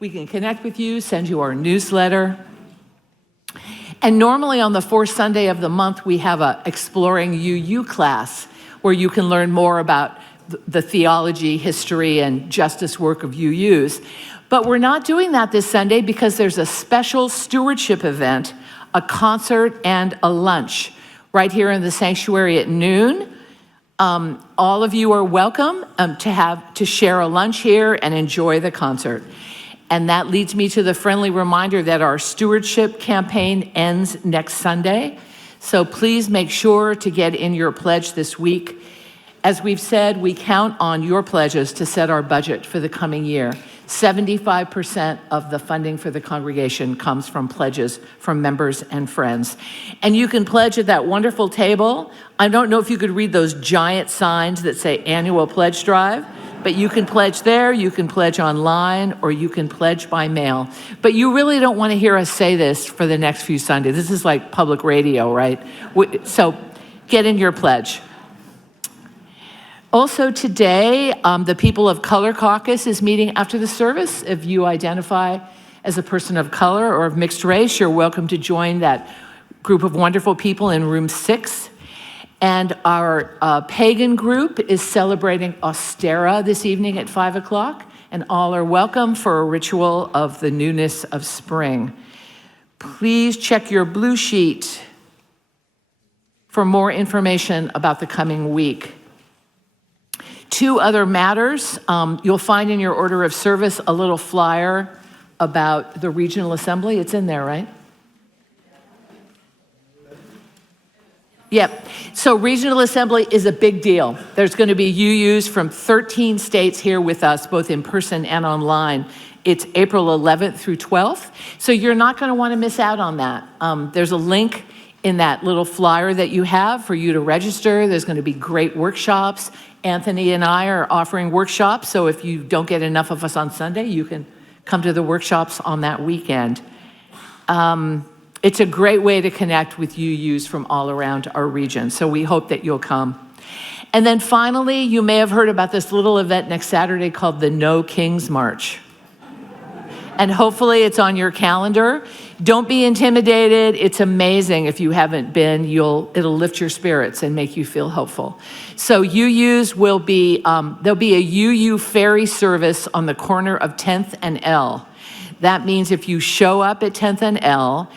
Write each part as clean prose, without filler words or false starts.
We can connect with you, send you our newsletter. And normally on the fourth Sunday of the month, we have a Exploring UU class where you can learn more about the theology, history, and justice work of UUs. But we're not doing that this Sunday because there's a special stewardship event, a concert, and a lunch right here in the sanctuary at noon. All of you are welcome to share a lunch here and enjoy the concert. And that leads me to the friendly reminder that our stewardship campaign ends next Sunday. So please make sure to get in your pledge this week. As we've said, we count on your pledges to set our budget for the coming year. 75% of the funding for the congregation comes from pledges from members and friends. And you can pledge at that wonderful table. I don't know if you could read those giant signs that say Annual Pledge Drive, but you can pledge there, you can pledge online, or you can pledge by mail. But you really don't want to hear us say this for the next few Sundays. This is like public radio, right? So get in your pledge. Also today, the People of Color Caucus is meeting after the service. If you identify as a person of color or of mixed race, you're welcome to join that group of wonderful people in room 6. And our pagan group is celebrating Ostera this evening at 5 o'clock, and all are welcome for a ritual of the newness of spring. Please check your blue sheet for more information about the coming week. 2 other matters. You'll find in your order of service a little flyer about the Regional Assembly. It's in there, right? Yep. So Regional Assembly is a big deal. There's going to be UUs from 13 states here with us, both in person and online. It's April 11th through 12th. So you're not going to want to miss out on that. There's a link in that little flyer that you have for you to register. There's going to be great workshops. Anthony and I are offering workshops, so if you don't get enough of us on Sunday, you can come to the workshops on that weekend. It's a great way to connect with UUs from all around our region, so we hope that you'll come. And then finally, you may have heard about this little event next Saturday called the No Kings March. And hopefully it's on your calendar. Don't be intimidated. It's amazing. If you haven't been, it'll lift your spirits and make you feel hopeful. So UUs will be, there'll be a UU ferry service on the corner of 10th and L. That means if you show up at 10th and L,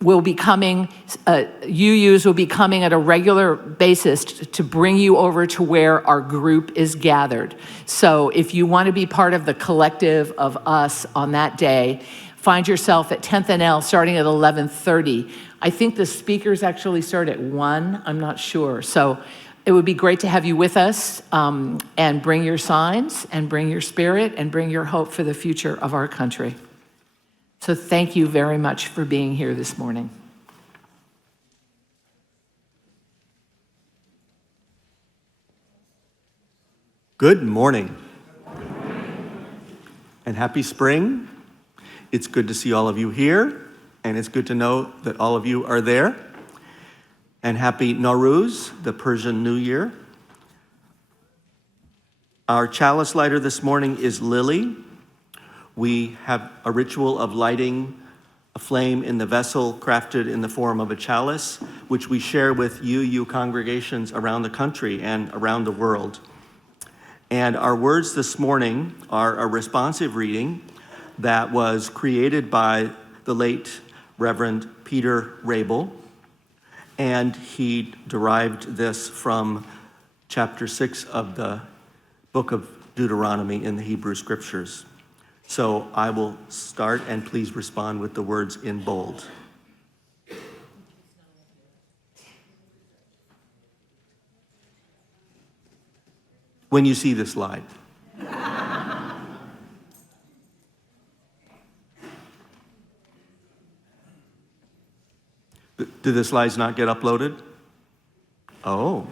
UUs will be coming at a regular basis to bring you over to where our group is gathered. So if you want to be part of the collective of us on that day, find yourself at 10th and L starting at 11:30. I think the speakers actually start at 1, I'm not sure. So it would be great to have you with us, and bring your signs and bring your spirit and bring your hope for the future of our country. So thank you very much for being here this morning. Good morning. And happy spring. It's good to see all of you here, and it's good to know that all of you are there. And happy Nowruz, the Persian New Year. Our chalice lighter this morning is Lily. We have a ritual of lighting a flame in the vessel crafted in the form of a chalice, which we share with UU congregations around the country and around the world. And our words this morning are a responsive reading that was created by the late Reverend Peter Rabel, and he derived this from chapter 6 of the book of Deuteronomy in the Hebrew Scriptures. So I will start, and please respond with the words in bold. When you see this slide. Do the slides not get uploaded? Oh.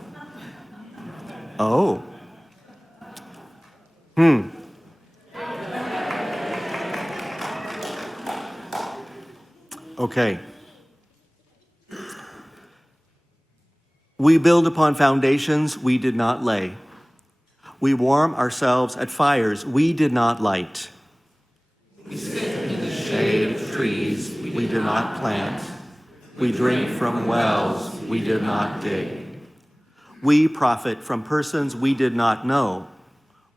Oh. Okay. We build upon foundations we did not lay. We warm ourselves at fires we did not light. We we did not plant. We drink from wells we did not dig. We profit from persons we did not know.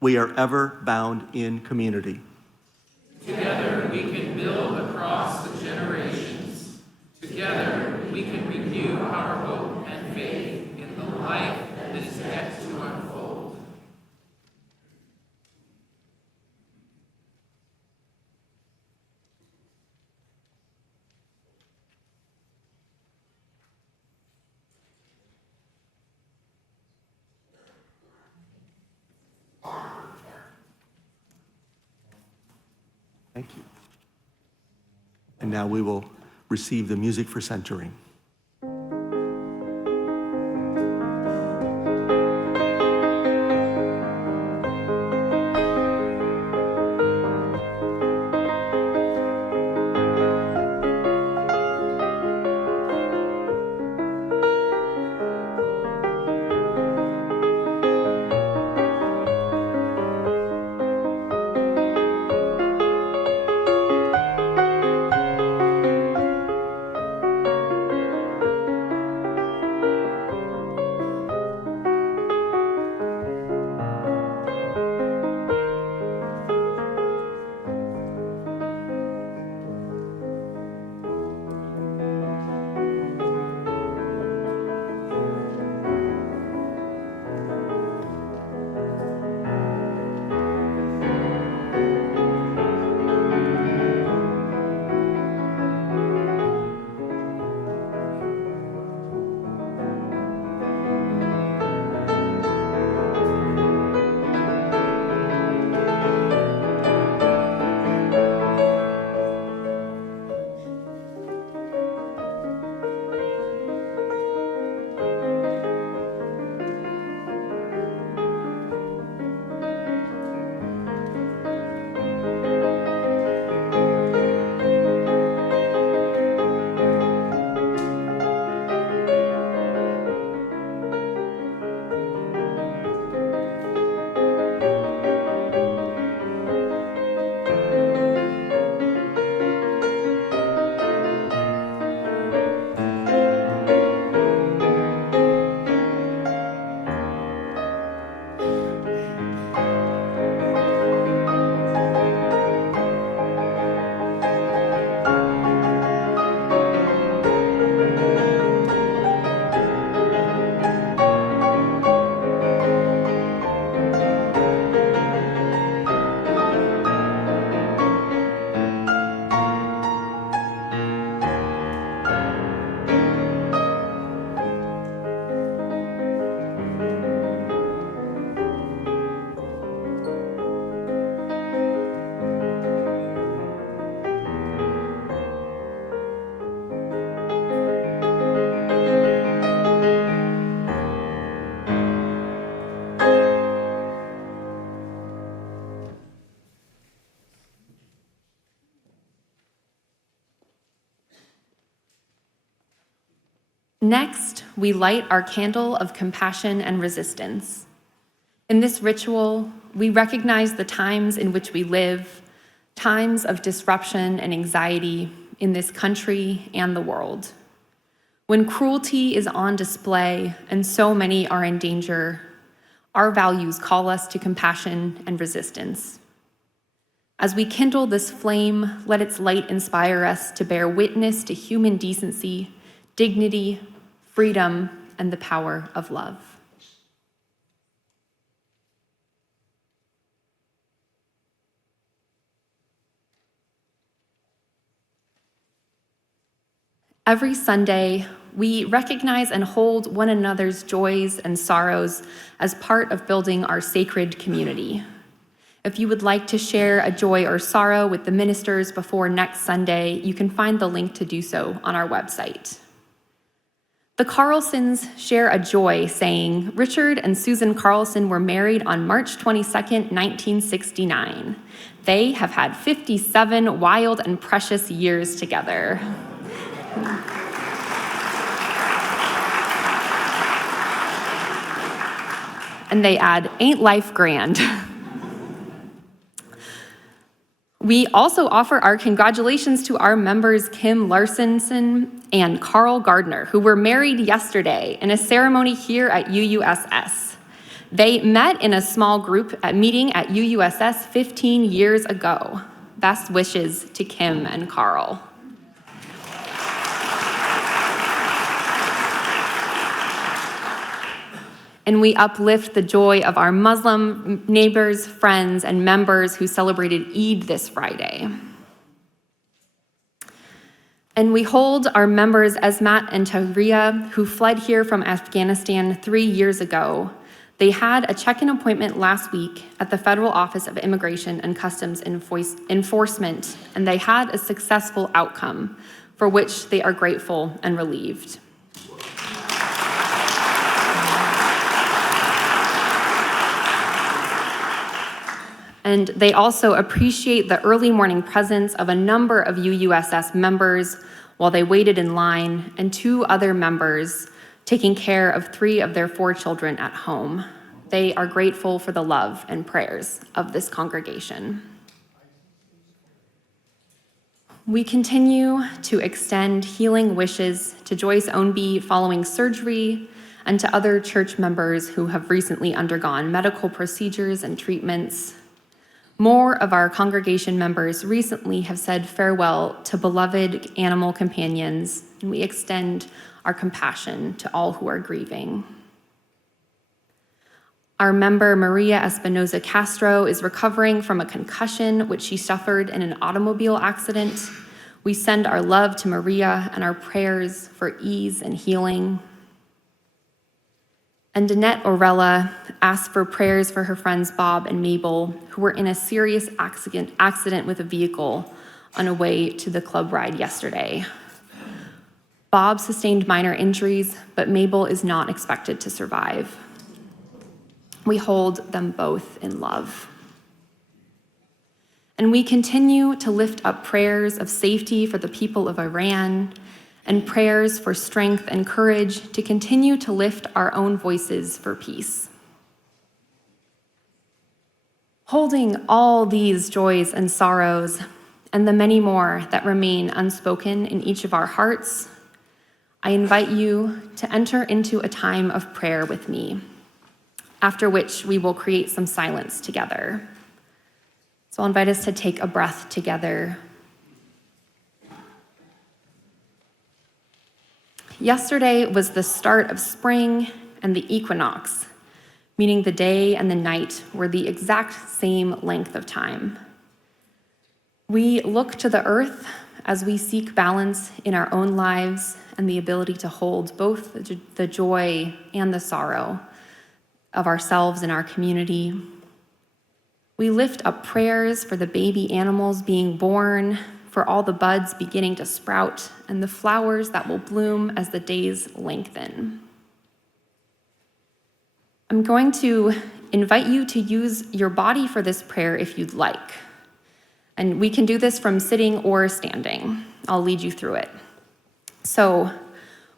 We are ever bound in community. Together we can build across the generations. Together we can renew our hope and faith in the life that is yet to unfold. Thank you. And now we will receive the music for centering. Next, we light our candle of compassion and resistance. In this ritual, we recognize the times in which we live, times of disruption and anxiety in this country and the world. When cruelty is on display and so many are in danger, our values call us to compassion and resistance. As we kindle this flame, let its light inspire us to bear witness to human decency, dignity, freedom, and the power of love. Every Sunday, we recognize and hold one another's joys and sorrows as part of building our sacred community. If you would like to share a joy or sorrow with the ministers before next Sunday, you can find the link to do so on our website. The Carlsons share a joy, saying, Richard and Susan Carlson were married on March 22nd, 1969. They have had 57 wild and precious years together. And they add, ain't life grand? We also offer our congratulations to our members Kim Larsonson and Karl Gardner, who were married yesterday in a ceremony here at UUSS. They met in a small group meeting at UUSS 15 years ago. Best wishes to Kim and Karl. And we uplift the joy of our Muslim neighbors, friends, and members who celebrated Eid this Friday. And we hold our members Esmat and Terrie, who fled here from Afghanistan 3 years ago. They had a check-in appointment last week at the Federal Office of Immigration and Customs Enforcement, and they had a successful outcome, for which they are grateful and relieved. And they also appreciate the early morning presence of a number of UUSS members while they waited in line, and 2 other members taking care of 3 of their 4 children at home. They are grateful for the love and prayers of this congregation. We continue to extend healing wishes to Joyce Ownby following surgery, and to other church members who have recently undergone medical procedures and treatments. More of our congregation members recently have said farewell to beloved animal companions, and we extend our compassion to all who are grieving. Our member Maria Espinoza Castro is recovering from a concussion which she suffered in an automobile accident. We send our love to Maria and our prayers for ease and healing. And Danette Orella asked for prayers for her friends Bob and Mabel, who were in a serious accident with a vehicle on a way to the club ride yesterday. Bob sustained minor injuries, but Mabel is not expected to survive. We hold them both in love. And we continue to lift up prayers of safety for the people of Iran, and prayers for strength and courage to continue to lift our own voices for peace. Holding all these joys and sorrows, and the many more that remain unspoken in each of our hearts, I invite you to enter into a time of prayer with me, after which we will create some silence together. So I'll invite us to take a breath together. Yesterday was the start of spring and the equinox, meaning the day and the night were the exact same length of time. We look to the earth as we seek balance in our own lives and the ability to hold both the joy and the sorrow of ourselves and our community. We lift up prayers for the baby animals being born, for all the buds beginning to sprout, and the flowers that will bloom as the days lengthen. I'm going to invite you to use your body for this prayer if you'd like. And we can do this from sitting or standing. I'll lead you through it. So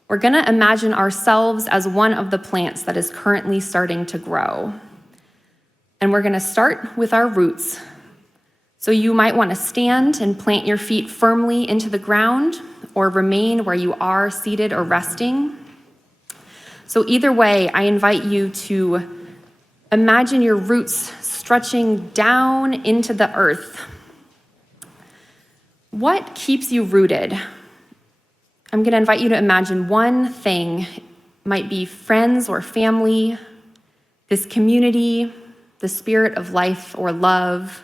we're gonna imagine ourselves as one of the plants that is currently starting to grow. And we're gonna start with our roots. So you might want to stand and plant your feet firmly into the ground, or remain where you are seated or resting. So either way, I invite you to imagine your roots stretching down into the earth. What keeps you rooted? I'm going to invite you to imagine one thing. It might be friends or family, this community, the spirit of life or love.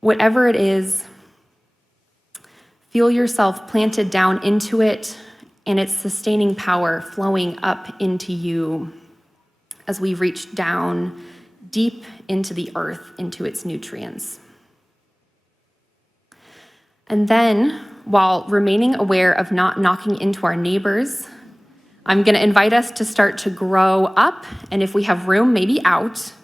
Whatever it is, feel yourself planted down into it and its sustaining power flowing up into you as we reach down deep into the earth, into its nutrients. And then, while remaining aware of not knocking into our neighbors, I'm going to invite us to start to grow up, and if we have room, maybe out.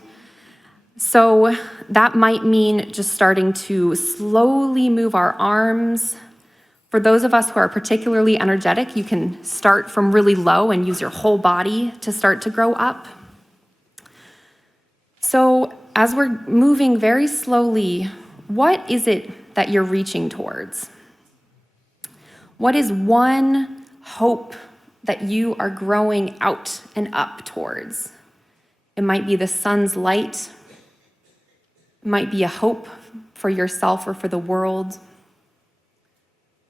So that might mean just starting to slowly move our arms. For those of us who are particularly energetic, you can start from really low and use your whole body to start to grow up. So as we're moving very slowly, what is it that you're reaching towards? What is one hope that you are growing out and up towards? It might be the sun's light. It might be a hope for yourself or for the world.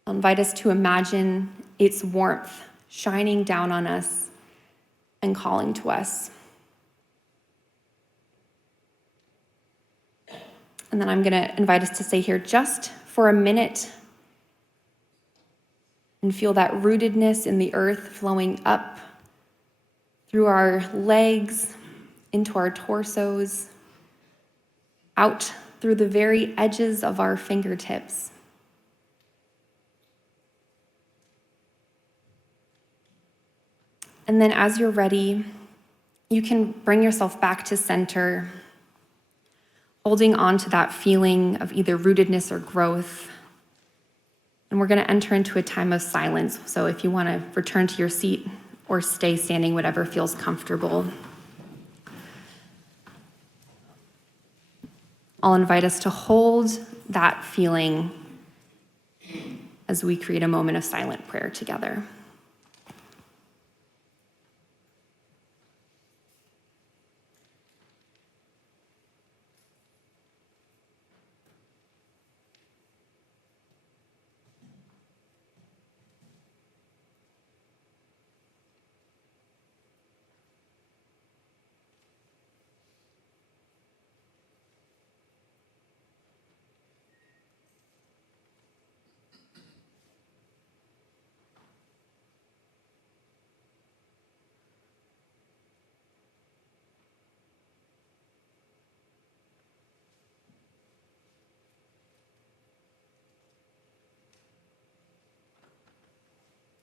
I'll invite us to imagine its warmth shining down on us and calling to us. And then I'm going to invite us to stay here just for a minute and feel that rootedness in the earth flowing up through our legs, into our torsos, out through the very edges of our fingertips. And then as you're ready, you can bring yourself back to center, holding on to that feeling of either rootedness or growth. And we're going to enter into a time of silence. So if you want to return to your seat or stay standing, whatever feels comfortable. I'll invite us to hold that feeling as we create a moment of silent prayer together.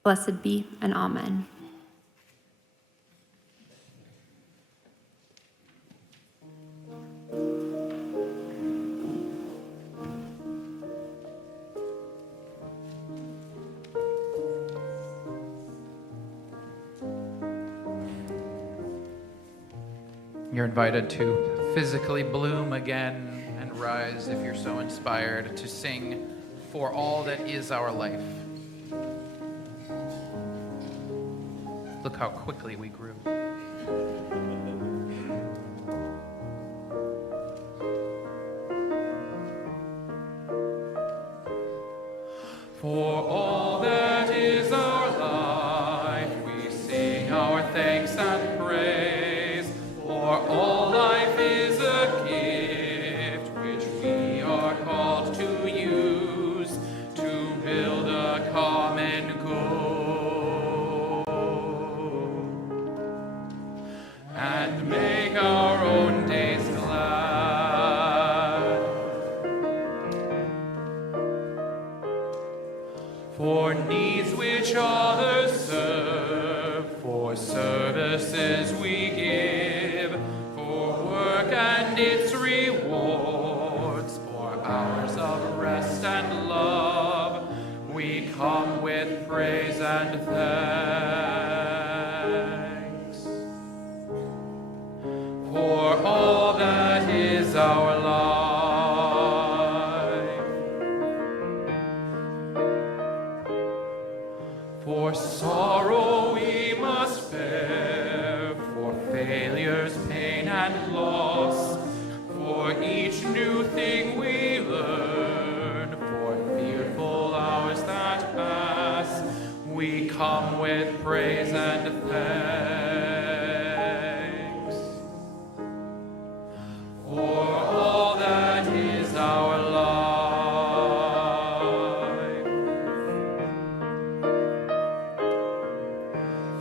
Blessed be, and amen. You're invited to physically bloom again and rise if you're so inspired to sing For All That Is Our Life. Look how quickly we grew. For all that is our life, we sing our thanks and praise. For all life is a gift which we are called to use to build a common good and make our own days glad. For needs which others serve, for services we give, for work and its rewards, for hours of rest and love, we come with praise and thanks. For all that is our life. For sorrow we must bear, for failures, pain, and loss, for each new thing we learn, for fearful hours that pass, we come with praise and thanks. For all that is our life.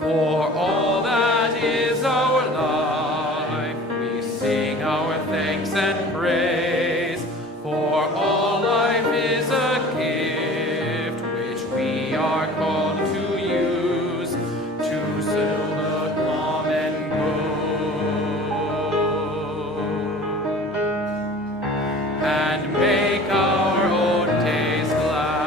For all that is our life, we sing our thanks and praise. For all life is a gift which we are called to use to build a common good and make our own days glad.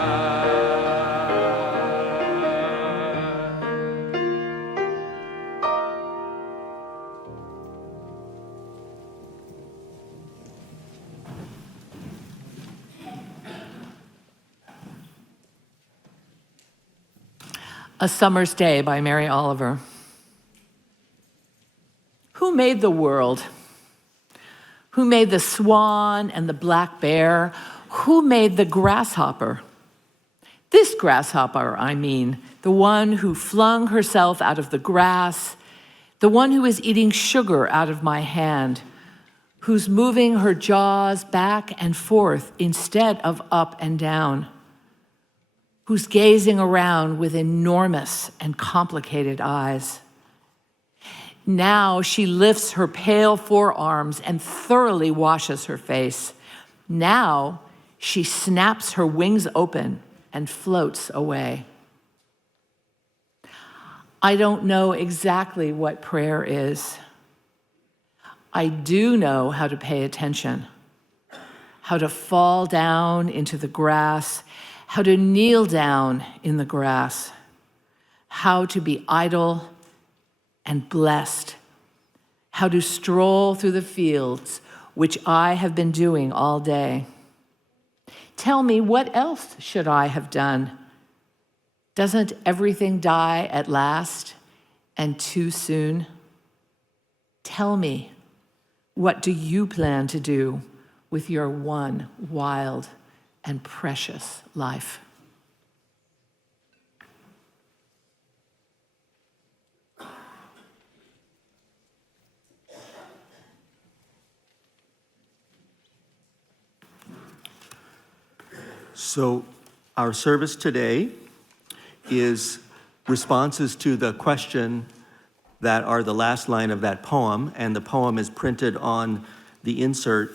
A Summer's Day by Mary Oliver. Who made the world? Who made the swan and the black bear? Who made the grasshopper? This grasshopper, I mean, the one who flung herself out of the grass, the one who is eating sugar out of my hand, who's moving her jaws back and forth instead of up and down, who's gazing around with enormous and complicated eyes. Now she lifts her pale forearms and thoroughly washes her face. Now she snaps her wings open and floats away. I don't know exactly what prayer is. I do know how to pay attention, how to fall down into the grass, how to kneel down in the grass, how to be idle and blessed, how to stroll through the fields, which I have been doing all day. Tell me, what else should I have done? Doesn't everything die at last and too soon? Tell me, what do you plan to do with your one wild and precious life? So our service today is responses to the question that are the last line of that poem, and the poem is printed on the insert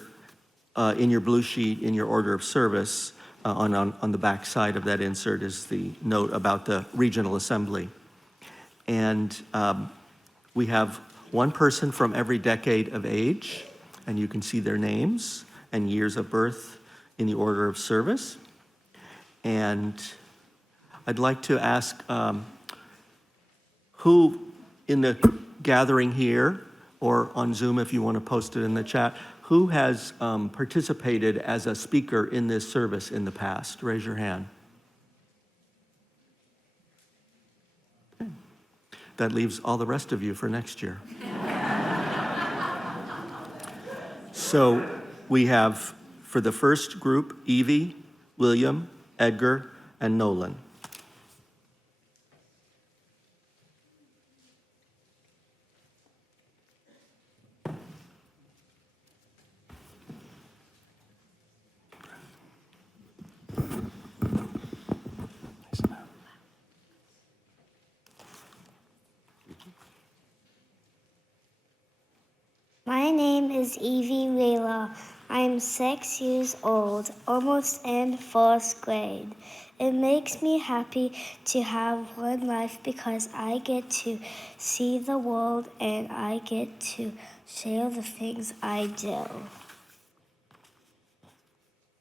in your blue sheet in your order of service. On the back side of that insert is the note about the regional assembly. And we have one person from every decade of age, and you can see their names and years of birth in the order of service. And I'd like to ask who in the gathering here, or on Zoom if you want to post it in the chat, who has participated as a speaker in this service in the past? Raise your hand. Okay. That leaves all the rest of you for next year. So we have, for the first group, Evie, William, Edgar, and Nolan. My name is Evie Layla. I'm 6 years old, almost in 4th grade. It makes me happy to have one life because I get to see the world and I get to share the things I do.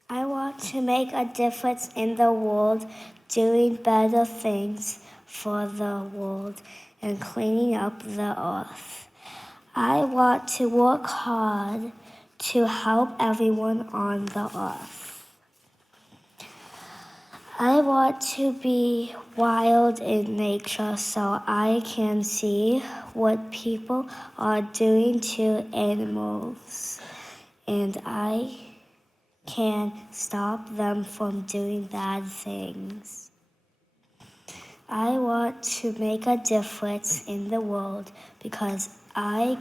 I want to make a difference in the world, doing better things for the world and cleaning up the earth. I want to work hard to help everyone on the earth. I want to be wild in nature so I can see what people are doing to animals, and I can stop them from doing bad things. I want to make a difference in the world because I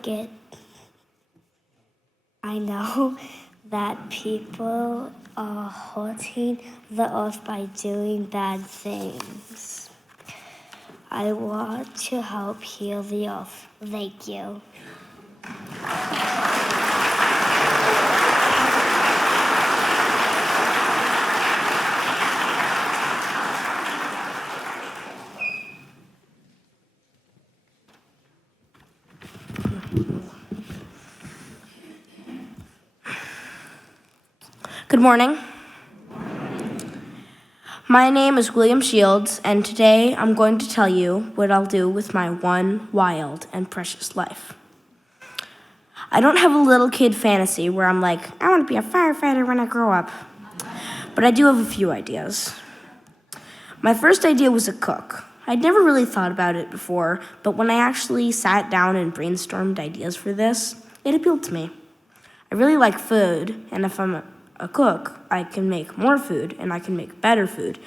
know that people are hurting the earth by doing bad things. I want to help heal the earth. Thank you. Good morning. My name is William Shields, and today I'm going to tell you what I'll do with my one wild and precious life. I don't have a little kid fantasy where I'm like, I want to be a firefighter when I grow up. But I do have a few ideas. My first idea was a cook. I'd never really thought about it before, but when I actually sat down and brainstormed ideas for this, it appealed to me. I really like food, and if I'm a cook, I can make more food, and I can make better food.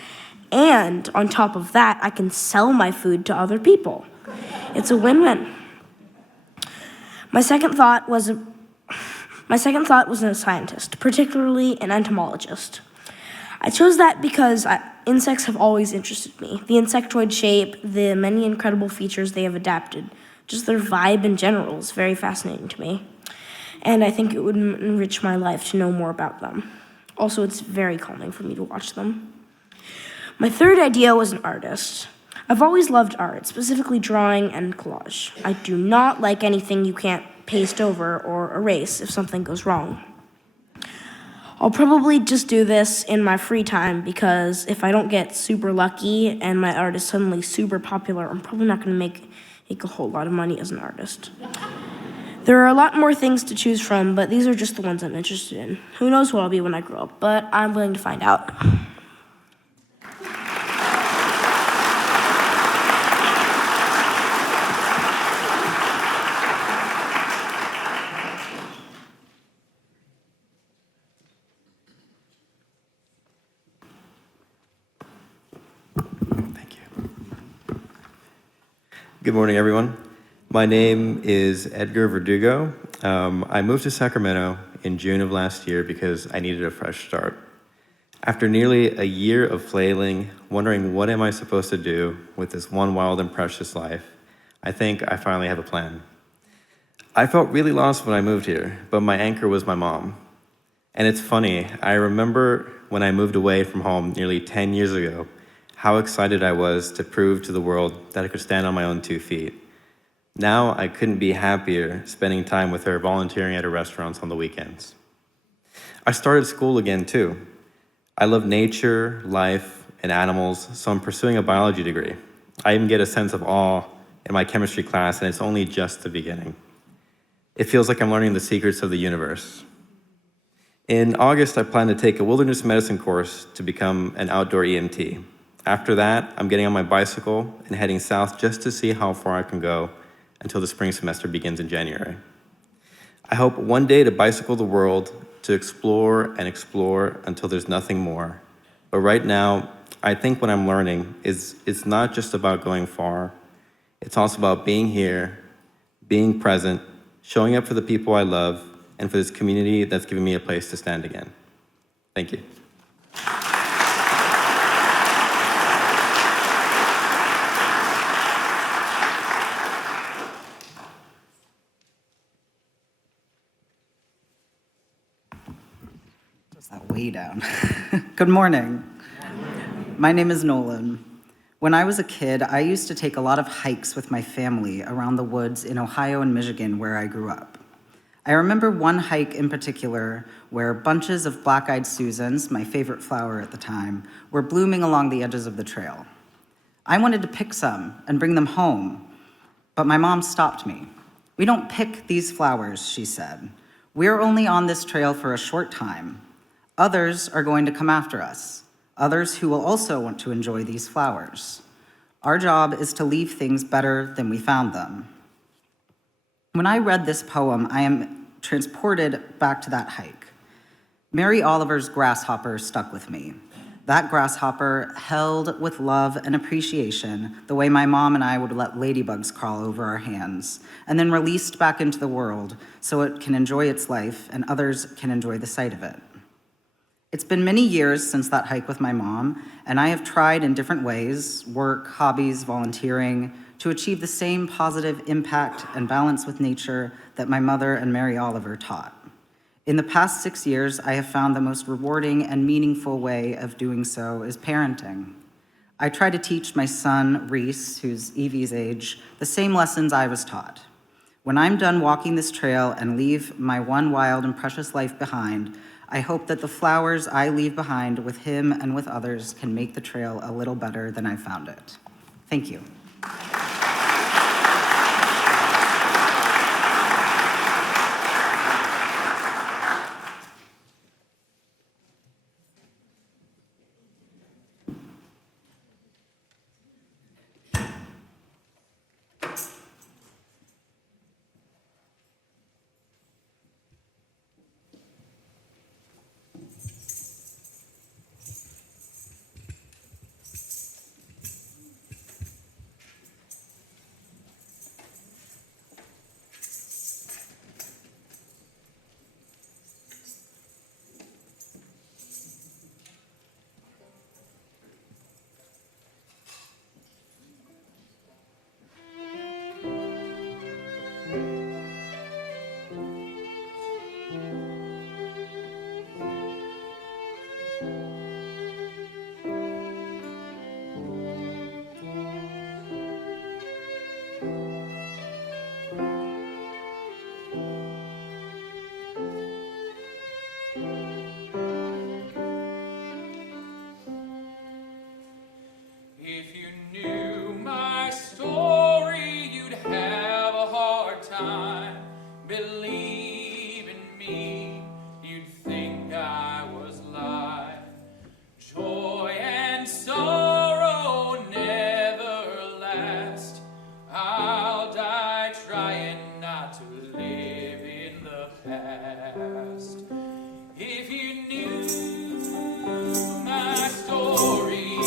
And on top of that, I can sell my food to other people. It's a win-win. My second thought was a scientist, particularly an entomologist. I chose that because insects have always interested me. The insectoid shape, the many incredible features they have adapted, just their vibe in general is very fascinating to me. And I think it would enrich my life to know more about them. Also, it's very calming for me to watch them. My third idea was an artist. I've always loved art, specifically drawing and collage. I do not like anything you can't paste over or erase if something goes wrong. I'll probably just do this in my free time because if I don't get super lucky and my art is suddenly super popular, I'm probably not going to make a whole lot of money as an artist. There are a lot more things to choose from, but these are just the ones I'm interested in. Who knows what I'll be when I grow up, but I'm willing to find out. Good morning, everyone. My name is Edgar Verdugo. I moved to Sacramento in June of last year because I needed a fresh start. After nearly a year of flailing, wondering what am I supposed to do with this one wild and precious life, I think I finally have a plan. I felt really lost when I moved here, but my anchor was my mom. And it's funny, I remember when I moved away from home nearly 10 years ago, how excited I was to prove to the world that I could stand on my own 2 feet. Now I couldn't be happier spending time with her volunteering at her restaurants on the weekends. I started school again too. I love nature, life, and animals, so I'm pursuing a biology degree. I even get a sense of awe in my chemistry class, and it's only just the beginning. It feels like I'm learning the secrets of the universe. In August, I plan to take a wilderness medicine course to become an outdoor EMT. After that, I'm getting on my bicycle and heading south just to see how far I can go until the spring semester begins in January. I hope one day to bicycle the world, to explore and explore until there's nothing more. But right now, I think what I'm learning is it's not just about going far, it's also about being here, being present, showing up for the people I love, and for this community that's given me a place to stand again. Thank you. That way down. Good morning. My name is Nolan. When I was a kid, I used to take a lot of hikes with my family around the woods in Ohio and Michigan where I grew up. I remember one hike in particular where bunches of black-eyed Susans, my favorite flower at the time, were blooming along the edges of the trail. I wanted to pick some and bring them home, but my mom stopped me. "We don't pick these flowers," she said. "We're only on this trail for a short time. Others are going to come after us, others who will also want to enjoy these flowers. Our job is to leave things better than we found them." When I read this poem, I am transported back to that hike. Mary Oliver's grasshopper stuck with me. That grasshopper held with love and appreciation the way my mom and I would let ladybugs crawl over our hands, and then released back into the world so it can enjoy its life and others can enjoy the sight of it. It's been many years since that hike with my mom, and I have tried in different ways, work, hobbies, volunteering, to achieve the same positive impact and balance with nature that my mother and Mary Oliver taught. In the past 6 years, I have found the most rewarding and meaningful way of doing so is parenting. I try to teach my son, Reese, who's Evie's age, the same lessons I was taught. When I'm done walking this trail and leave my one wild and precious life behind, I hope that the flowers I leave behind with him and with others can make the trail a little better than I found it. Thank you. past. If you knew my story,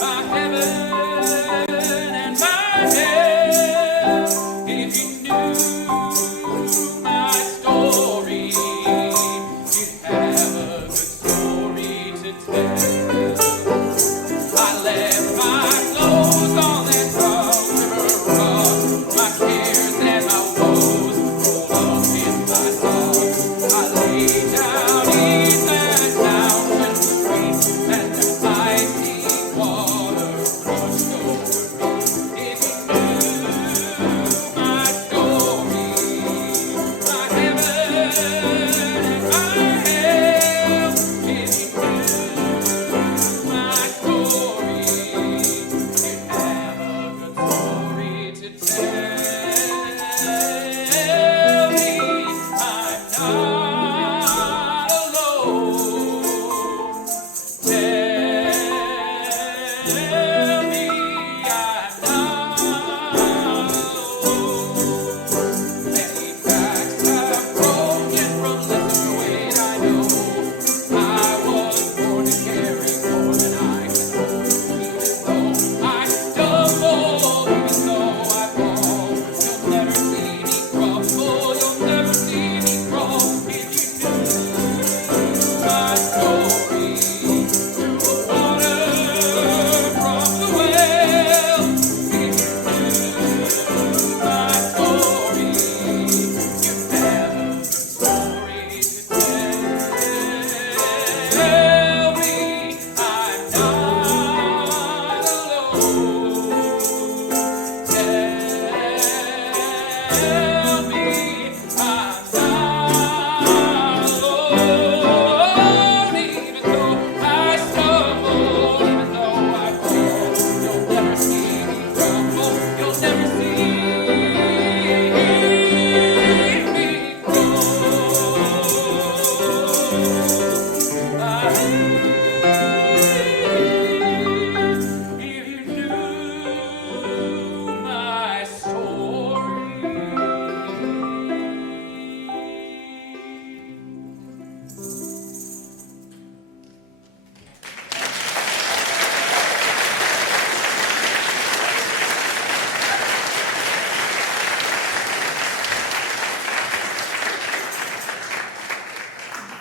my heaven and my hell, if you knew my story, you'd have a good story to tell. I left my clothes on that broad river rock, my cares and my woes rolled up in my heart. I lay down in that mountain stream, and the icy water rushed over me. If you knew my story, my heaven and my hell, if you knew my story, you'd have a good story to tell me. I'm not alone. Tell me I'm not alone. Many backs have broken from lesser weight, I know. I was born to carry more than I can hold. Even though I stumble, even though I fall, you'll never see me crumble, you'll never see me crawl. If you knew my story, through the water, from the well, if you knew my story, you'd have a good story to tell me. I'm not alone. Tell me I'm not alone. Even though I stumble, even though I fall, you'll never see me crumble, you'll never see me crawl. If you knew my story.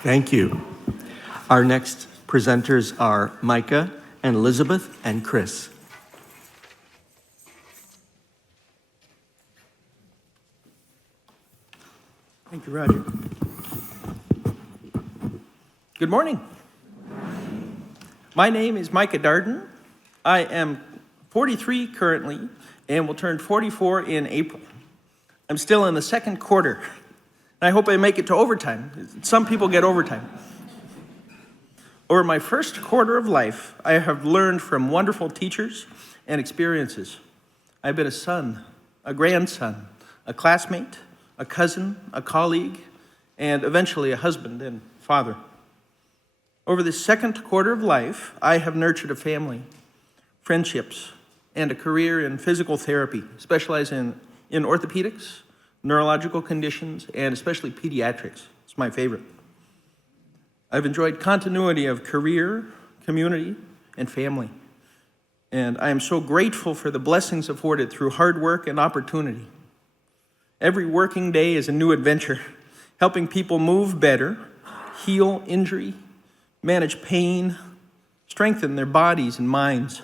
Thank you. Our next presenters are Micah and Elizabeth and Chris. Thank you, Roger. Good morning. My name is Micah Darden. I am 43 currently and will turn 44 in April. I'm still in the second quarter. I hope I make it to overtime. Some people get overtime. Over my first quarter of life, I have learned from wonderful teachers and experiences. I've been a son, a grandson, a classmate, a cousin, a colleague, and eventually a husband and father. Over the second quarter of life, I have nurtured a family, friendships, and a career in physical therapy, specializing in orthopedics, neurological conditions, and especially pediatrics. It's my favorite. I've enjoyed continuity of career, community, and family. And I am so grateful for the blessings afforded through hard work and opportunity. Every working day is a new adventure, helping people move better, heal injury, manage pain, strengthen their bodies and minds,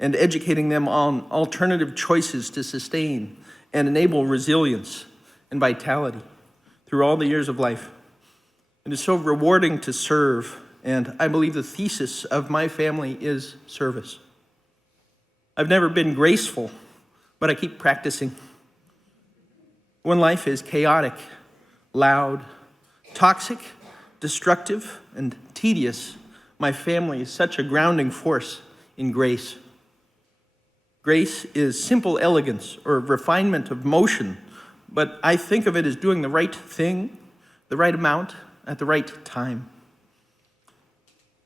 and educating them on alternative choices to sustain and enable resilience and vitality through all the years of life. It is so rewarding to serve, and I believe the thesis of my family is service. I've never been graceful, but I keep practicing. When life is chaotic, loud, toxic, destructive, and tedious, my family is such a grounding force in grace. Grace is simple elegance or refinement of motion, but I think of it as doing the right thing, the right amount, at the right time.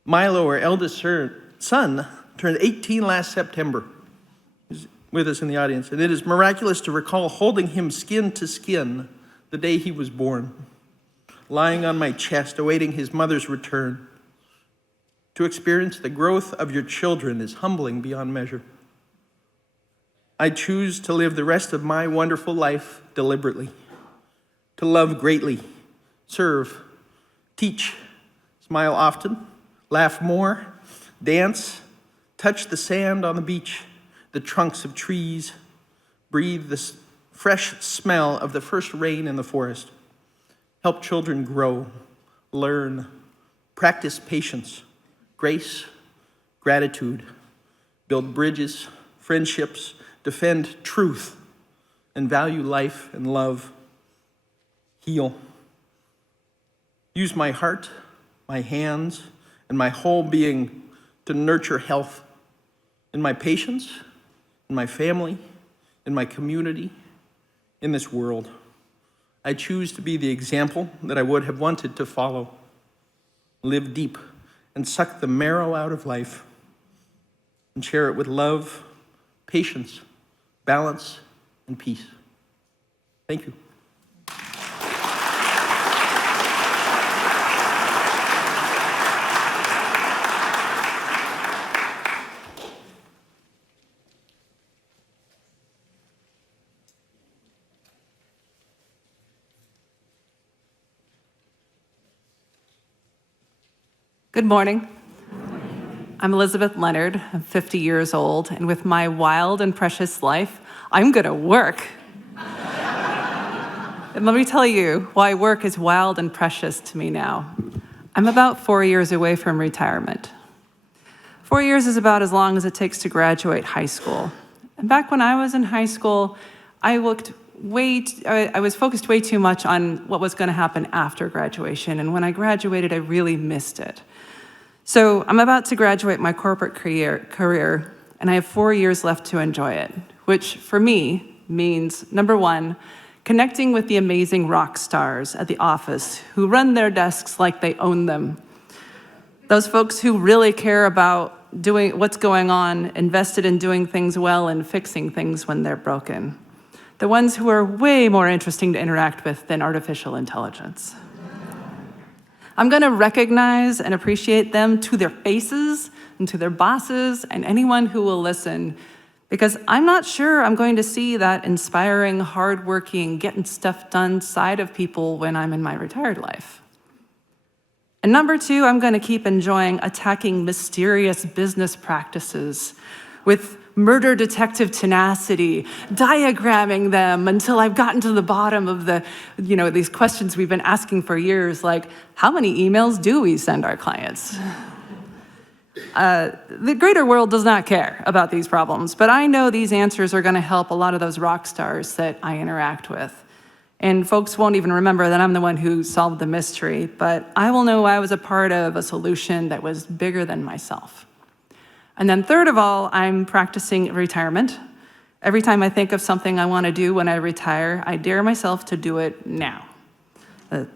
Milo, our eldest son, turned 18 last September. He's with us in the audience, and it is miraculous to recall holding him skin to skin the day he was born, lying on my chest, awaiting his mother's return. To experience the growth of your children is humbling beyond measure. I choose to live the rest of my wonderful life deliberately, to love greatly, serve, teach, smile often, laugh more, dance, touch the sand on the beach, the trunks of trees, breathe the fresh smell of the first rain in the forest, help children grow, learn, practice patience, grace, gratitude, build bridges, friendships, defend truth, and value life and love, heal. Use my heart, my hands, and my whole being to nurture health in my patients, in my family, in my community, in this world. I choose to be the example that I would have wanted to follow. Live deep and suck the marrow out of life and share it with love, patience, balance, and peace. Thank you. Good morning. I'm Elizabeth Leonard. I'm 50 years old, and with my wild and precious life, I'm gonna work. And let me tell you why work is wild and precious to me now. I'm about 4 years away from retirement. 4 years is about as long as it takes to graduate high school. And back when I was in high school, I was focused way too much on what was gonna happen after graduation, and when I graduated, I really missed it. So I'm about to graduate my corporate career, and I have 4 years left to enjoy it, which for me means, number one, connecting with the amazing rock stars at the office who run their desks like they own them. Those folks who really care about doing what's going on, invested in doing things well and fixing things when they're broken. The ones who are way more interesting to interact with than artificial intelligence. I'm gonna recognize and appreciate them to their faces and to their bosses and anyone who will listen, because I'm not sure I'm going to see that inspiring, hardworking, getting stuff done side of people when I'm in my retired life. And number two, I'm gonna keep enjoying attacking mysterious business practices with murder detective tenacity, diagramming them until I've gotten to the bottom of these questions we've been asking for years, like, how many emails do we send our clients? The greater world does not care about these problems, but I know these answers are gonna help a lot of those rock stars that I interact with. And folks won't even remember that I'm the one who solved the mystery, but I will know I was a part of a solution that was bigger than myself. And then third of all, I'm practicing retirement. Every time I think of something I want to do when I retire, I dare myself to do it now.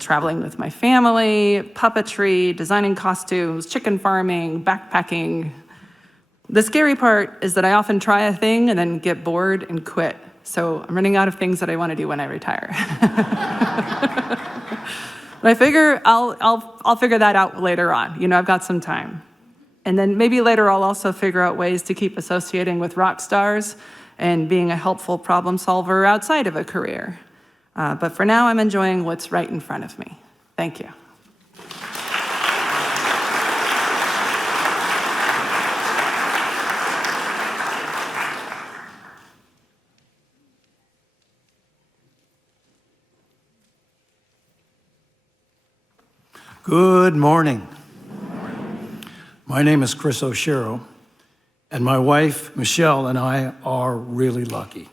Traveling with my family, puppetry, designing costumes, chicken farming, backpacking. The scary part is that I often try a thing and then get bored and quit. So I'm running out of things that I want to do when I retire. But I figure I'll figure that out later on. I've got some time. And then maybe later I'll also figure out ways to keep associating with rock stars and being a helpful problem solver outside of a career. But for now, I'm enjoying what's right in front of me. Thank you. Good morning. My name is Chris O'Shero, and my wife, Michelle, and I are really lucky.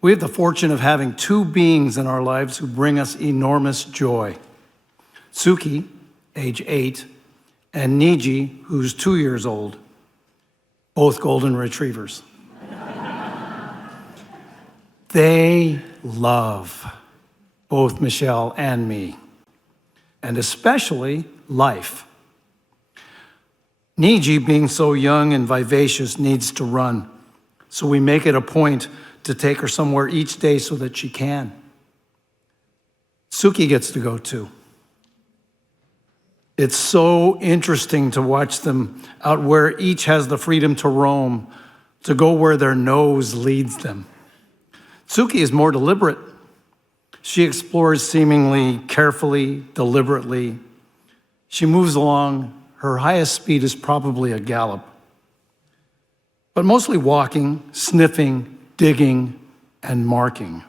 We have the fortune of having two beings in our lives who bring us enormous joy. Suki, age 8, and Niji, who's 2 years old, both golden retrievers. They love both Michelle and me, and especially life. Niji, being so young and vivacious, needs to run, so we make it a point to take her somewhere each day so that she can. Suki gets to go too. It's so interesting to watch them out where each has the freedom to roam, to go where their nose leads them. Suki is more deliberate. She explores seemingly carefully, deliberately. She moves along. Her highest speed is probably a gallop, but mostly walking, sniffing, digging, and marking.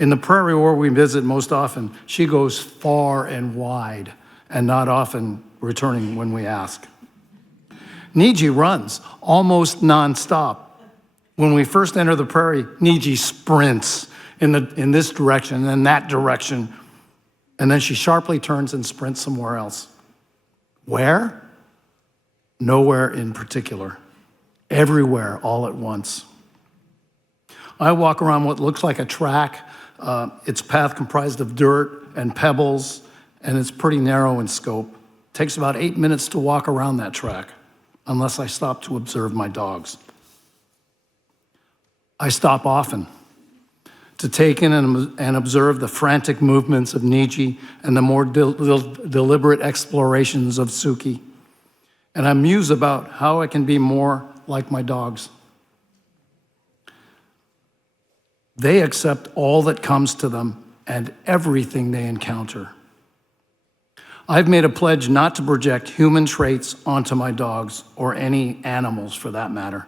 In the prairie where we visit most often, she goes far and wide, and not often returning when we ask. Niji runs almost nonstop. When we first enter the prairie, Niji sprints in this direction and then that direction, and then she sharply turns and sprints somewhere else. Where? Nowhere in particular. Everywhere all at once. I walk around what looks like a track. Its path comprised of dirt and pebbles, and it's pretty narrow in scope. It takes about 8 minutes to walk around that track, unless I stop to observe my dogs. I stop often to take in and observe the frantic movements of Niji and the more deliberate explorations of Suki. And I muse about how I can be more like my dogs. They accept all that comes to them and everything they encounter. I've made a pledge not to project human traits onto my dogs, or any animals for that matter.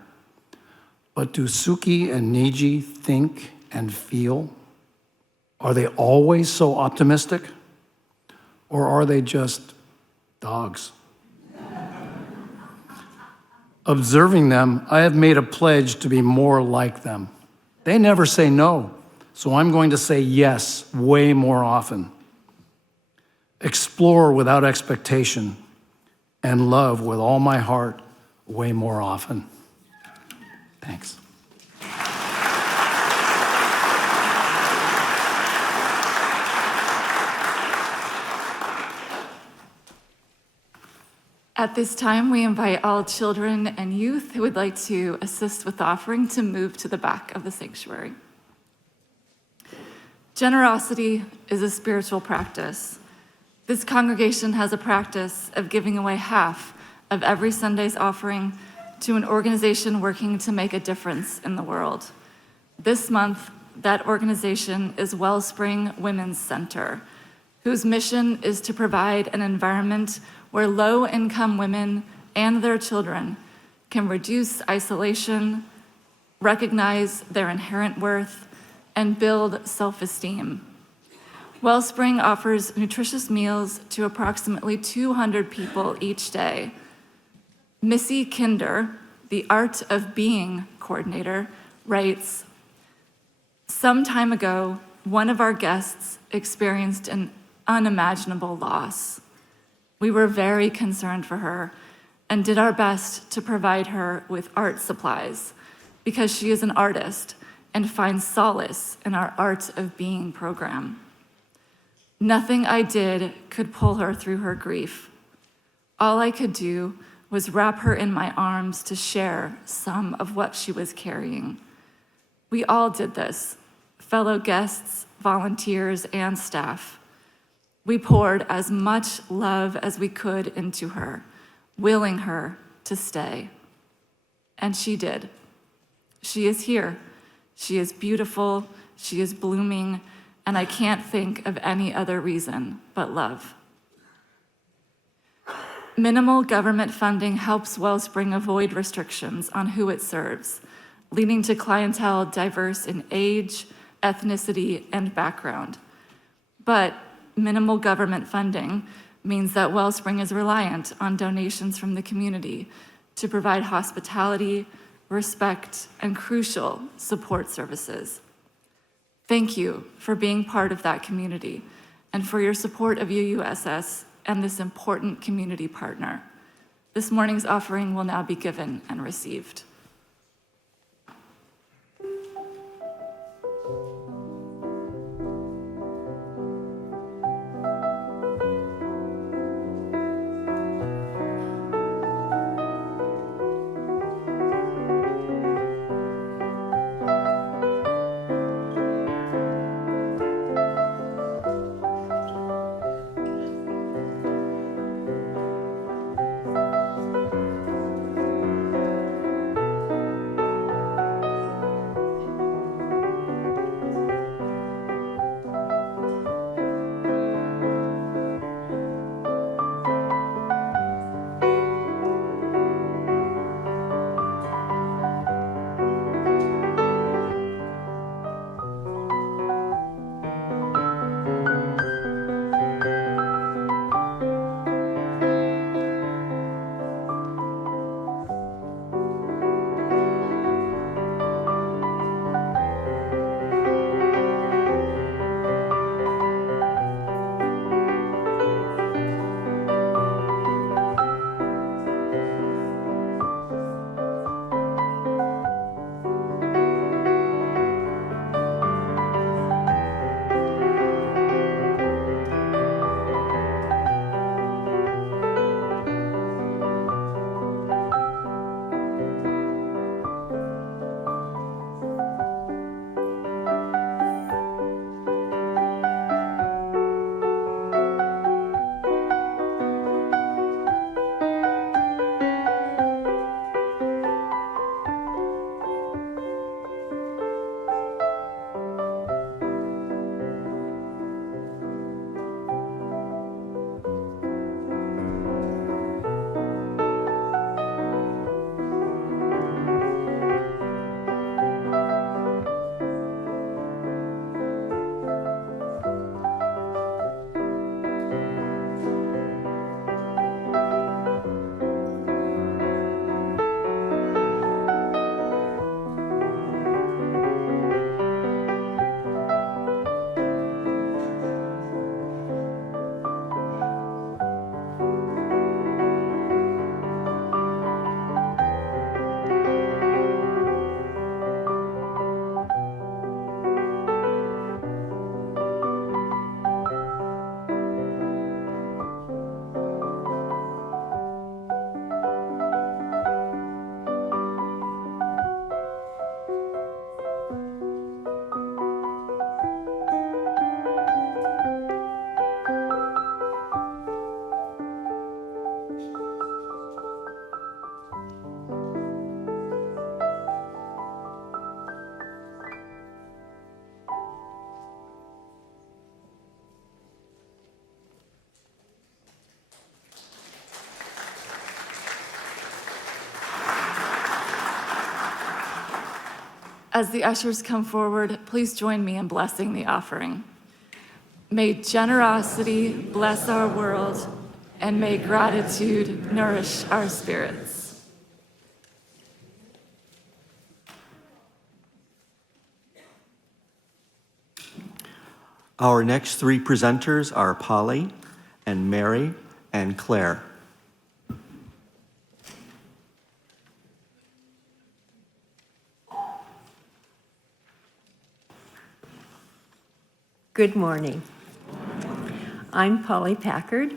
But do Suki and Niji think and feel? Are they always so optimistic? Or are they just dogs? Observing them, I have made a pledge to be more like them. They never say no, so I'm going to say yes way more often. Explore without expectation, and love with all my heart way more often. Thanks. At this time, we invite all children and youth who would like to assist with the offering to move to the back of the sanctuary. Generosity is a spiritual practice. This congregation has a practice of giving away half of every Sunday's offering to an organization working to make a difference in the world. This month, that organization is Wellspring Women's Center, whose mission is to provide an environment where low-income women and their children can reduce isolation, recognize their inherent worth, and build self-esteem. Wellspring offers nutritious meals to approximately 200 people each day. Missy Kinder, the Art of Being coordinator, writes, "Some time ago, one of our guests experienced an unimaginable loss. We were very concerned for her and did our best to provide her with art supplies because she is an artist and finds solace in our Art of Being program. Nothing I did could pull her through her grief. All I could do was wrap her in my arms to share some of what she was carrying. We all did this, fellow guests, volunteers, and staff. We poured as much love as we could into her, willing her to stay. And she did. She is here. She is beautiful. She is blooming. And I can't think of any other reason but love." Minimal government funding helps Wellspring avoid restrictions on who it serves, leading to clientele diverse in age, ethnicity, and background. But minimal government funding means that Wellspring is reliant on donations from the community to provide hospitality, respect, and crucial support services. Thank you for being part of that community and for your support of UUSS and this important community partner. This morning's offering will now be given and received. As the ushers come forward, please join me in blessing the offering. May generosity bless our world, and may gratitude nourish our spirits. Our next three presenters are Polly and Mary and Claire. Good morning. I'm Polly Packard.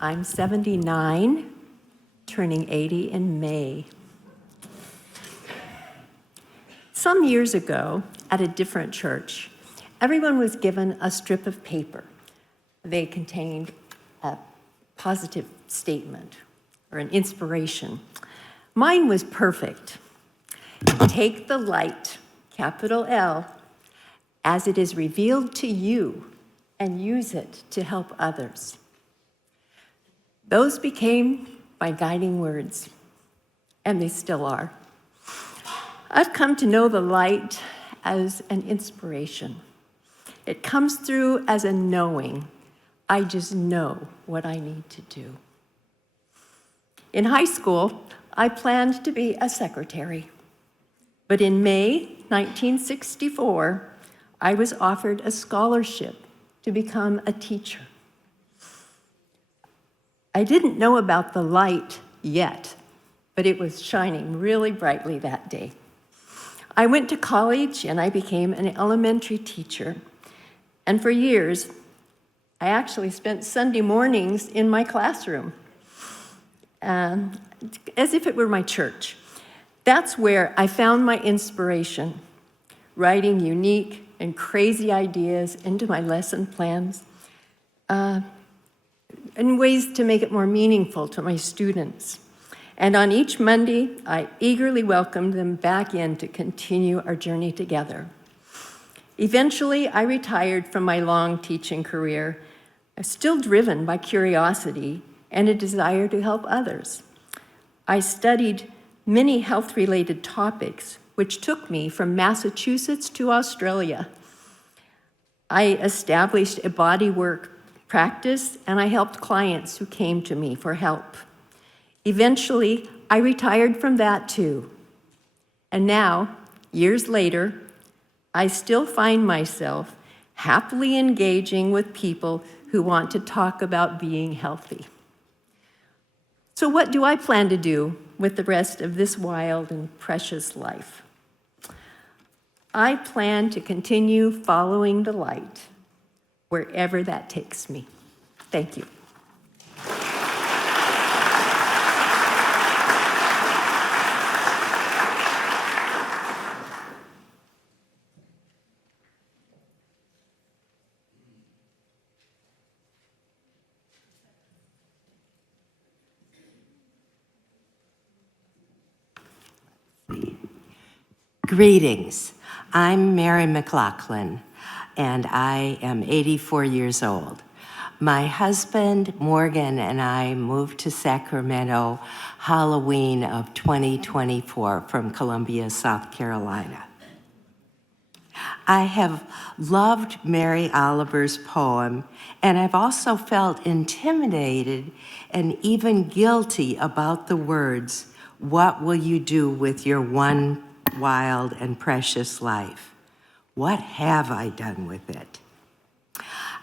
I'm 79, turning 80 in May. Some years ago, at a different church, everyone was given a strip of paper. They contained a positive statement or an inspiration. Mine was perfect. Take the light, capital L, as it is revealed to you, and use it to help others. Those became my guiding words, and they still are. I've come to know the light as an inspiration. It comes through as a knowing. I just know what I need to do. In high school, I planned to be a secretary. But in May 1964, I was offered a scholarship to become a teacher. I didn't know about the light yet, but it was shining really brightly that day. I went to college and I became an elementary teacher. And for years, I actually spent Sunday mornings in my classroom, as if it were my church. That's where I found my inspiration, writing unique and crazy ideas into my lesson plans, and ways to make it more meaningful to my students. And on each Monday, I eagerly welcomed them back in to continue our journey together. Eventually, I retired from my long teaching career, still driven by curiosity and a desire to help others. I studied many health-related topics, which took me from Massachusetts to Australia. I established a bodywork practice, and I helped clients who came to me for help. Eventually, I retired from that too. And now, years later, I still find myself happily engaging with people who want to talk about being healthy. So what do I plan to do with the rest of this wild and precious life? I plan to continue following the light wherever that takes me. Thank you. Greetings. I'm Mary McLaughlin, and I am 84 years old. My husband, Morgan, and I moved to Sacramento Halloween of 2024 from Columbia, South Carolina. I have loved Mary Oliver's poem, and I've also felt intimidated and even guilty about the words, "What will you do with your one wild and precious life? What have I done with it?"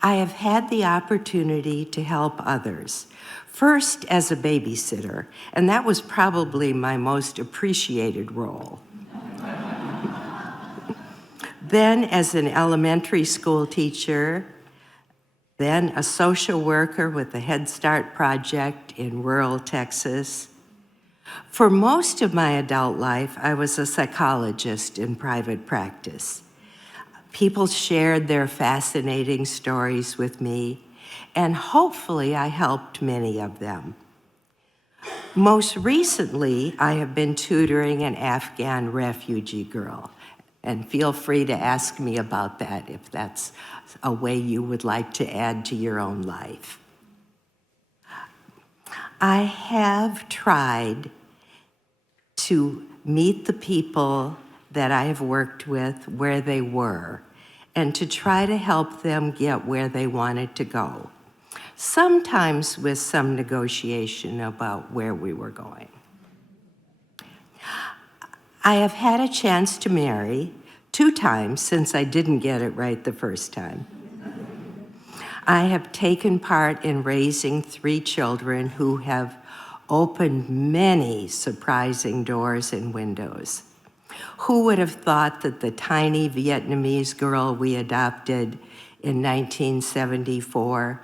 I have had the opportunity to help others, first as a babysitter, and that was probably my most appreciated role. Then as an elementary school teacher, then a social worker with the Head Start project in rural Texas. For most of my adult life, I was a psychologist in private practice. People shared their fascinating stories with me, and hopefully I helped many of them. Most recently, I have been tutoring an Afghan refugee girl, and feel free to ask me about that if that's a way you would like to add to your own life. I have tried to meet the people that I have worked with where they were and to try to help them get where they wanted to go, sometimes with some negotiation about where we were going. I have had a chance to marry 2 times since I didn't get it right the first time. I have taken part in raising 3 children who have opened many surprising doors and windows. Who would have thought that the tiny Vietnamese girl we adopted in 1974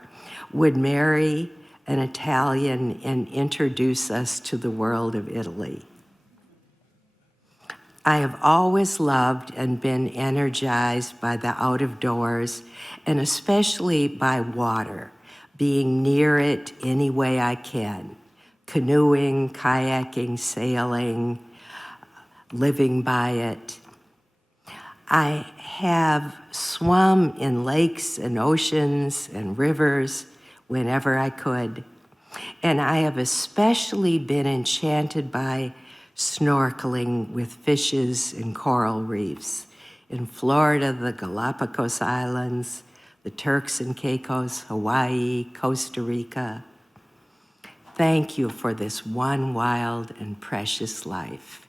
would marry an Italian and introduce us to the world of Italy? I have always loved and been energized by the out of doors, and especially by water, being near it any way I can. Canoeing, kayaking, sailing, living by it. I have swum in lakes and oceans and rivers whenever I could. And I have especially been enchanted by snorkeling with fishes in coral reefs. In Florida, the Galapagos Islands, the Turks and Caicos, Hawaii, Costa Rica. Thank you for this one wild and precious life.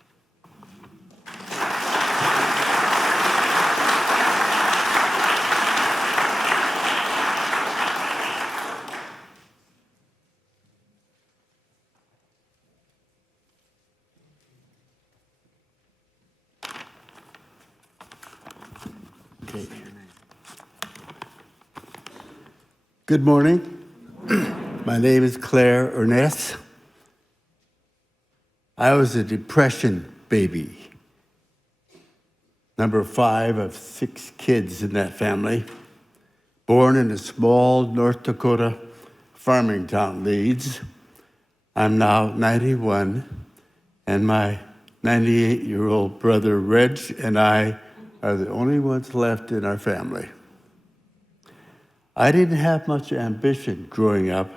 Good morning. My name is Claire Ernest. I was a Depression baby, number 5 of 6 kids in that family, born in a small North Dakota farming town, Leeds. I'm now 91, and my 98-year-old brother, Reg, and I are the only ones left in our family. I didn't have much ambition growing up,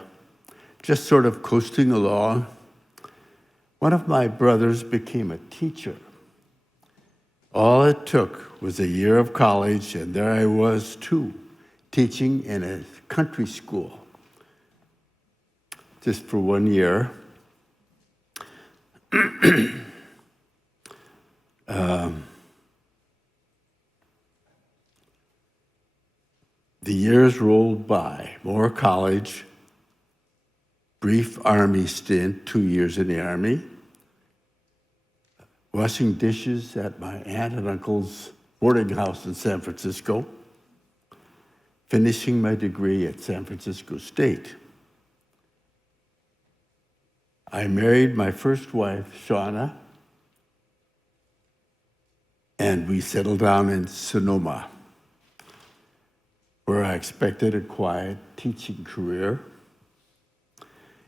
just sort of coasting along. One of my brothers became a teacher. All it took was a year of college, and there I was too, teaching in a country school, just for 1 year. The years rolled by, more college, brief Army stint, 2 years in the Army, washing dishes at my aunt and uncle's boarding house in San Francisco, finishing my degree at San Francisco State. I married my first wife, Shauna, and we settled down in Sonoma, where I expected a quiet teaching career.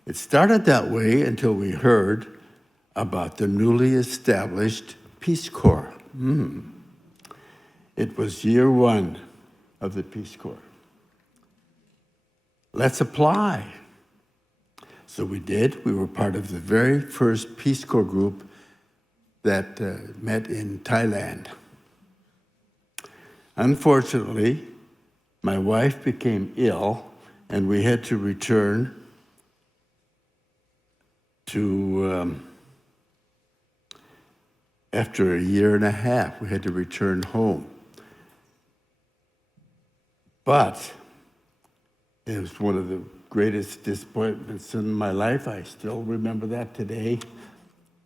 It started that way until we heard about the newly established Peace Corps. It was year 1 of the Peace Corps. Let's apply. So we did. We were part of the very first Peace Corps group that met in Thailand. Unfortunately, my wife became ill, and we had to return to, after a year and a half, we had to return home. But it was one of the greatest disappointments in my life. I still remember that today.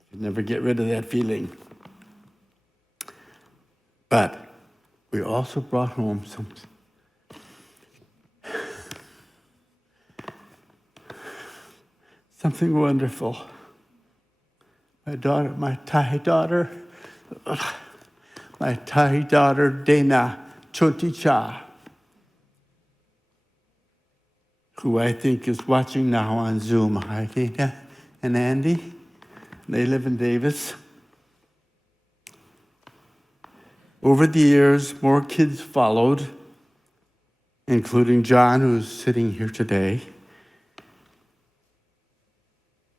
Could never get rid of that feeling. But we also brought home something wonderful. My Thai daughter, Dana Tchantceva, who I think is watching now on Zoom. Hi, Dana and Andy. They live in Davis. Over the years, more kids followed, including John, who's sitting here today.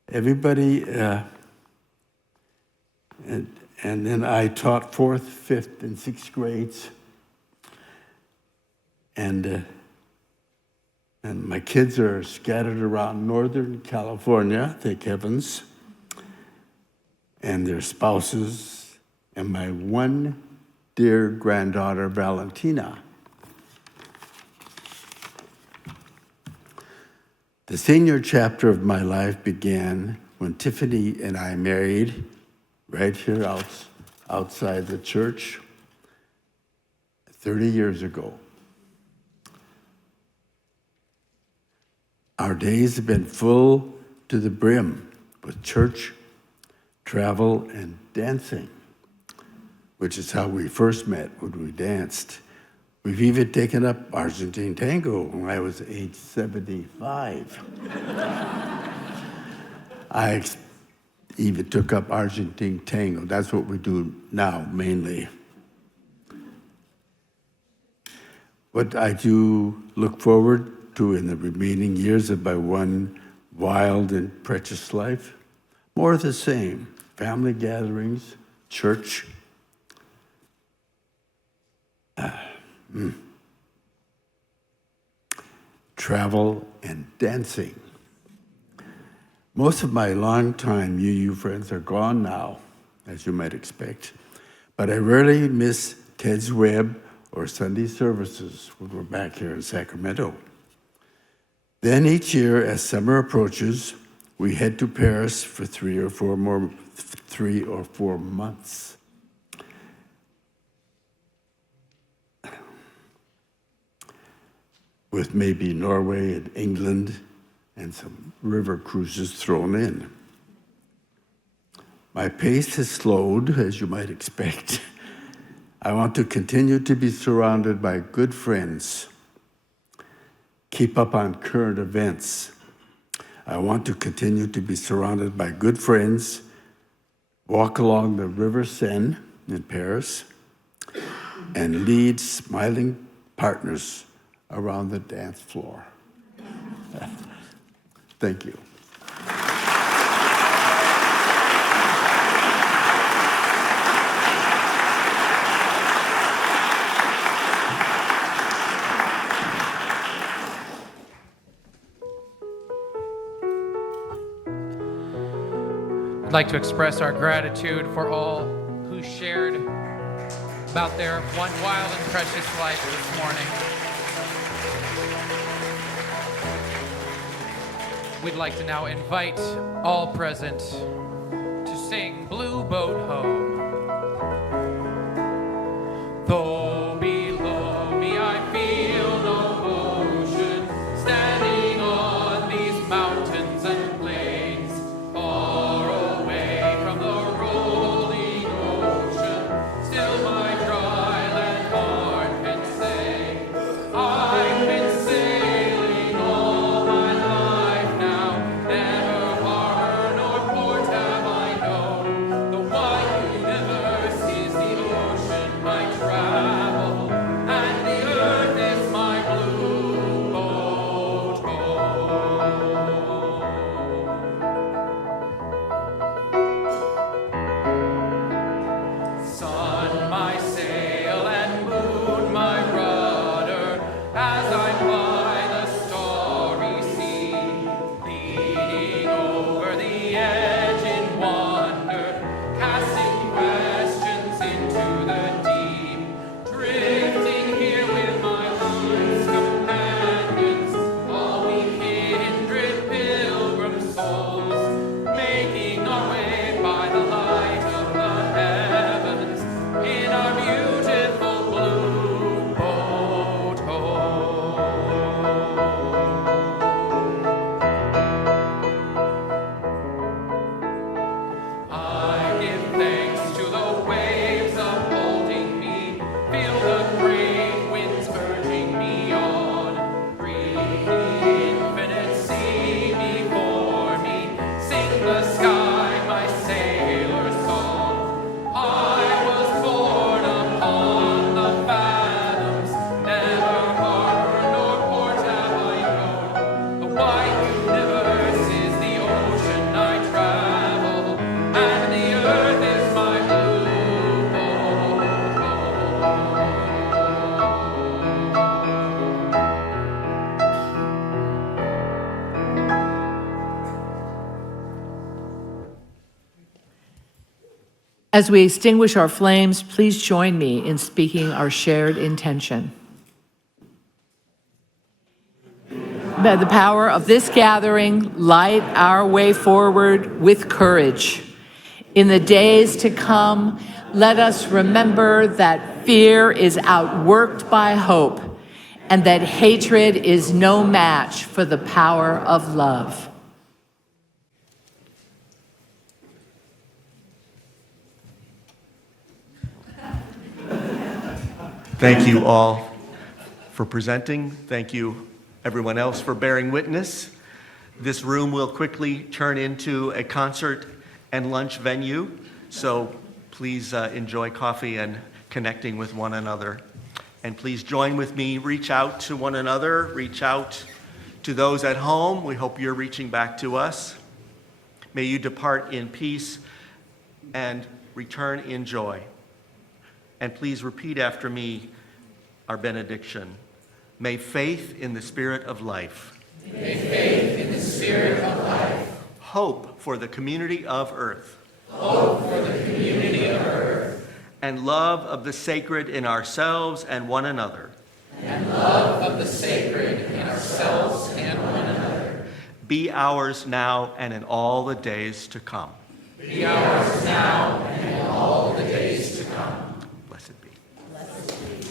Everybody And then I taught 4th, 5th, and 6th grades. And my kids are scattered around Northern California, thank heavens, and their spouses, and my one dear granddaughter, Valentina. The senior chapter of my life began when Tiffany and I married right here outside the church 30 years ago. Our days have been full to the brim with church, travel, and dancing, which is how we first met when we danced. We've even taken up Argentine tango when I was age 75. I even took up Argentine tango. That's what we do now, mainly. What I do look forward to in the remaining years of my one wild and precious life, more of the same. Family gatherings, church, travel, and dancing. Most of my longtime UU friends are gone now, as you might expect, but I rarely miss Ted's Web or Sunday services when we're back here in Sacramento. Then each year, as summer approaches, we head to Paris for 3 or 4 months. With maybe Norway and England and some river cruises thrown in. My pace has slowed, as you might expect. I want to continue to be surrounded by good friends, keep up on current events. I want to continue to be surrounded by good friends, walk along the River Seine in Paris, and lead smiling partners around the dance floor. Thank you. I'd like to express our gratitude for all who shared about their one wild and precious life this morning. We'd like to now invite all present to sing Blue Boat Home. Though below me I feel no ocean, standing on these mountains and plains, far away from the rolling ocean, still my dry land heart can say, I've been sailing all my life now, never harbor nor port have I known, the one As we extinguish our flames, please join me in speaking our shared intention. May the power of this gathering light our way forward with courage. In the days to come, let us remember that fear is outworked by hope, and that hatred is no match for the power of love. Thank you all for presenting. Thank you, everyone else, for bearing witness. This room will quickly turn into a concert and lunch venue, so please enjoy coffee and connecting with one another. And please join with me, reach out to one another, reach out to those at home. We hope you're reaching back to us. May you depart in peace and return in joy. And please repeat after me our benediction. May faith in the Spirit of life. May faith in the Spirit of life. Hope for the community of earth. Hope for the community of earth. And love of the sacred in ourselves and one another. And love of the sacred in ourselves and one another. Be ours now and in all the days to come. Be ours now and in all the days to come. Blessed be. Blessed be.